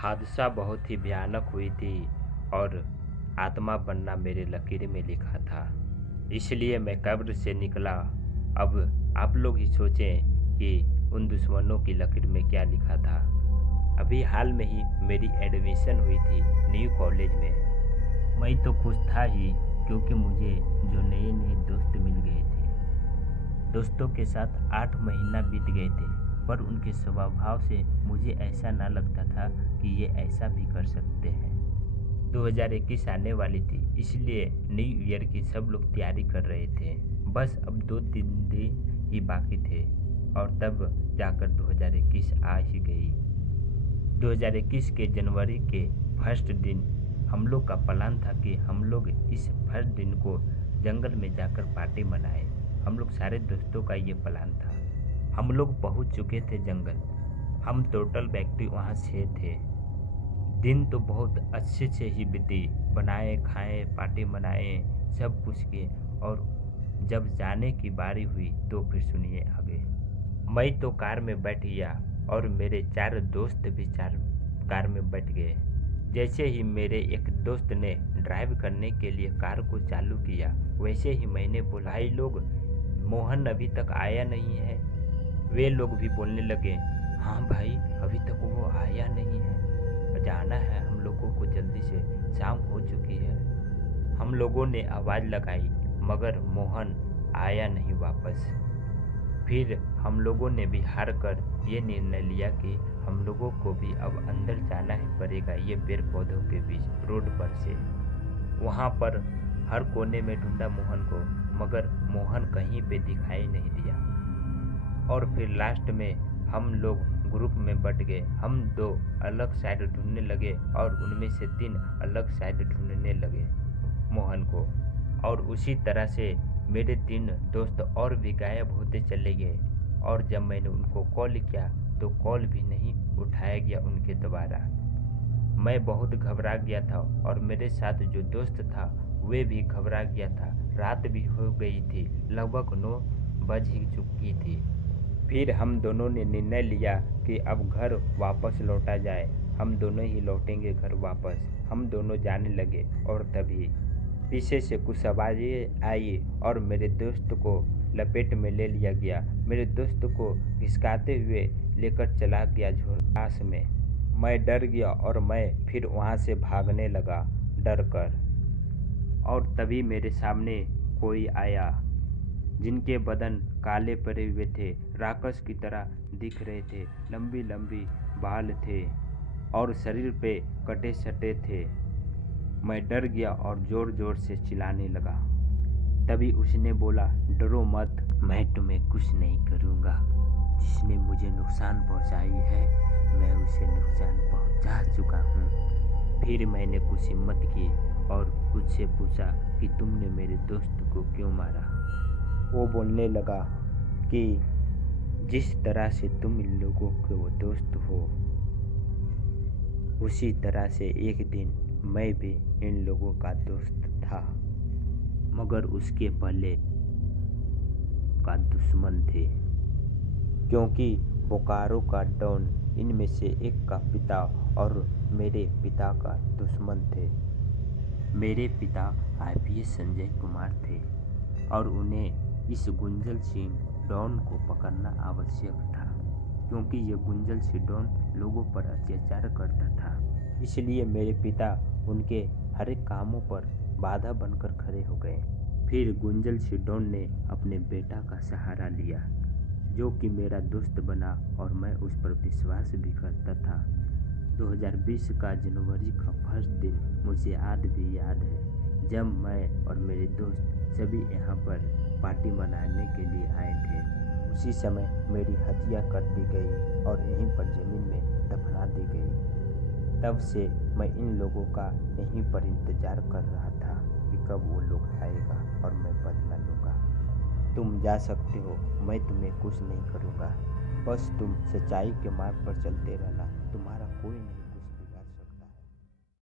हादसा बहुत ही भयानक हुई थी और आत्मा बनना मेरे लकीर में लिखा था। इसलिए मैं कब्र से निकला। अब आप लोग ही सोचें कि उन दुश्मनों की लकीर में क्या लिखा था। अभी हाल में ही मेरी एडमिशन हुई थी न्यू कॉलेज में। मैं तो खुश था ही, क्योंकि मुझे जो नए नए दोस्त मिल गए थे। दोस्तों के साथ 8 महीना बीत गए थे, पर उनके स्वभाव से मुझे ऐसा ना लगता था कि ये ऐसा भी कर सकते हैं। 2021 आने वाली थी, इसलिए न्यू ईयर की सब लोग तैयारी कर रहे थे। बस अब 2-3 दिन ही बाकी थे और तब जाकर 2021 आ ही गई। 2021 के जनवरी के फर्स्ट दिन हम लोग का प्लान था कि हम लोग इस फर्स्ट दिन को जंगल में जाकर पार्टी मनाएं। हम लोग सारे दोस्तों का ये प्लान था। हम लोग पहुंच चुके थे जंगल। हम टोटल व्यक्ति वहाँ 6 थे। दिन तो बहुत अच्छे से ही बीती, बनाए खाए पार्टी मनाए सब कुछ किए। और जब जाने की बारी हुई तो फिर सुनिए आगे। मैं तो कार में बैठ गया और मेरे 4 दोस्त भी कार में बैठ गए। जैसे ही मेरे एक दोस्त ने ड्राइव करने के लिए कार को चालू किया, वैसे ही मैंने बोला, भाई लोग, मोहन अभी तक आया नहीं है। वे लोग भी बोलने लगे, हाँ भाई, अभी तक वो आया नहीं है, जाना है हम लोगों को जल्दी से, शाम हो चुकी है। हम लोगों ने आवाज़ लगाई, मगर मोहन आया नहीं वापस। फिर हम लोगों ने भी हार कर ये निर्णय लिया कि हम लोगों को भी अब अंदर जाना ही पड़ेगा, ये पेड़ पौधों के बीच रोड पर से। वहाँ पर हर कोने में ढूंढा मोहन को, मगर मोहन कहीं पे दिखाई नहीं दिया। और फिर लास्ट में हम लोग ग्रुप में बट गए। हम 2 अलग साइड ढूंढने लगे और उनमें से 3 अलग साइड ढूंढने लगे मोहन को। और उसी तरह से मेरे 3 दोस्त और भी गायब होते चले गए। और जब मैंने उनको कॉल किया तो कॉल भी नहीं उठाया गया उनके द्वारा। मैं बहुत घबरा गया था और मेरे साथ जो दोस्त था वे भी घबरा गया था। रात भी हो गई थी, लगभग 9 बज ही चुकी थी। फिर हम दोनों ने निर्णय लिया कि अब घर वापस लौटा जाए। हम दोनों ही लौटेंगे घर वापस। हम दोनों जाने लगे और तभी पीछे से कुछ आवाज़ें आई और मेरे दोस्त को लपेट में ले लिया गया। मेरे दोस्त को घिसकाते हुए लेकर चला गया झोलास में। मैं डर गया और मैं फिर वहाँ से भागने लगा डर कर। और तभी मेरे सामने कोई आया, जिनके बदन काले पड़े हुए थे, राक्षस की तरह दिख रहे थे। लंबी लंबी बाल थे और शरीर पे कटे सटे थे। मैं डर गया और जोर जोर से चिल्लाने लगा। तभी उसने बोला, डरो मत, मैं तुम्हें कुछ नहीं करूँगा। जिसने मुझे नुकसान पहुँचाई है, मैं उसे नुकसान पहुँचा चुका हूँ। फिर मैंने कुछ हिम्मत की और उससे पूछा कि तुमने मेरे दोस्त को क्यों मारा। वो बोलने लगा कि जिस तरह से तुम इन लोगों के वो दोस्त हो, उसी तरह से एक दिन मैं भी इन लोगों का दोस्त था, मगर उसके पहले का दुश्मन थे। क्योंकि बोकारो का डॉन इनमें से एक का पिता और मेरे पिता का दुश्मन थे। मेरे पिता आईपीएस संजय कुमार थे और उन्हें इस गुंजल सिंह डॉन को पकड़ना आवश्यक था, क्योंकि ये गुंजल सिंह डॉन लोगों पर अत्याचार करता था। इसलिए मेरे पिता उनके हर एक कामों पर बाधा बनकर खड़े हो गए। फिर गुंजल सिंह डॉन ने अपने बेटा का सहारा लिया, जो कि मेरा दोस्त बना और मैं उस पर विश्वास भी करता था। 2020 का जनवरी का फर्स्ट दिन मुझे आज भी याद है, जब मैं और मेरे दोस्त सभी यहाँ पर पार्टी मनाने के लिए आए थे। उसी समय मेरी हत्या कर दी गई और यहीं पर ज़मीन में दफना दी गई। तब से मैं इन लोगों का यहीं पर इंतज़ार कर रहा था कि कब वो लोग आएगा और मैं बदला लूँगा। तुम जा सकते हो, मैं तुम्हें कुछ नहीं करूँगा। बस तुम सच्चाई के मार्ग पर चलते रहना, तुम्हारा कोई नहीं